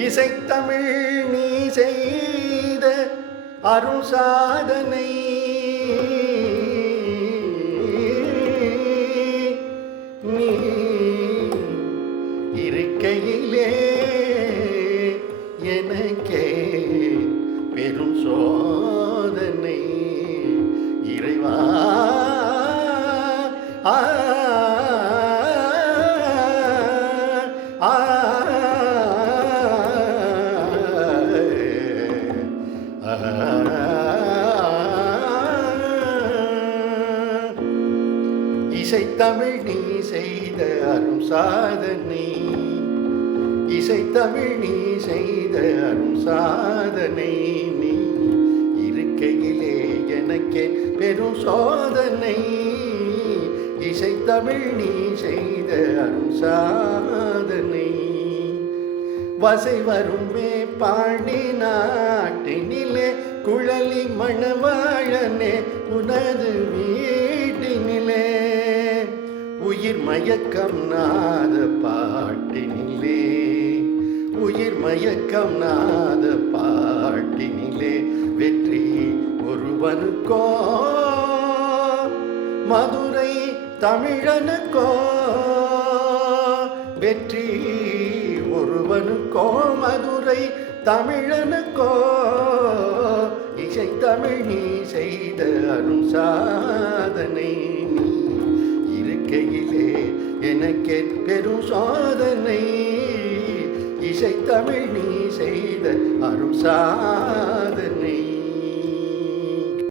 இசைத்தமிழ் நீ செய்த அருள் சாதனை நீ இருக்கையிலே எனக்கே பெரும் சோதனை இறைவா ஆ இசைத்தமிழ் நீ செய்த அரும் சாதனை இசைத்தமிழ் நீ செய்த அரும் சாதனை நீ இருக்கையிலே எனக்கே பெரும் சோதனை இசைத்தமிழ் நீ செய்த அரும் சாதனை வசை வருமே பாண்டி நாட்டினிலே குழலி மணவாழனே உனது வீட்டினிலே உயிர் மயக்கம் நாத பாட்டினிலே உயிர் மயக்கம் நாத பாட்டினிலே வெற்றி ஒருவனுக்கோ மதுரை தமிழனுக்கோ வெற்றி ஒருவனுக்கோ மதுரை தமிழனுக்கோ இசைத்தமிழ் நீ செய்த அரும் சாதனை நீ இருக்கையிலே எனக்கே பெரும் சோதனை இசைத்தமிழ் நீ செய்த அரும் சாதனை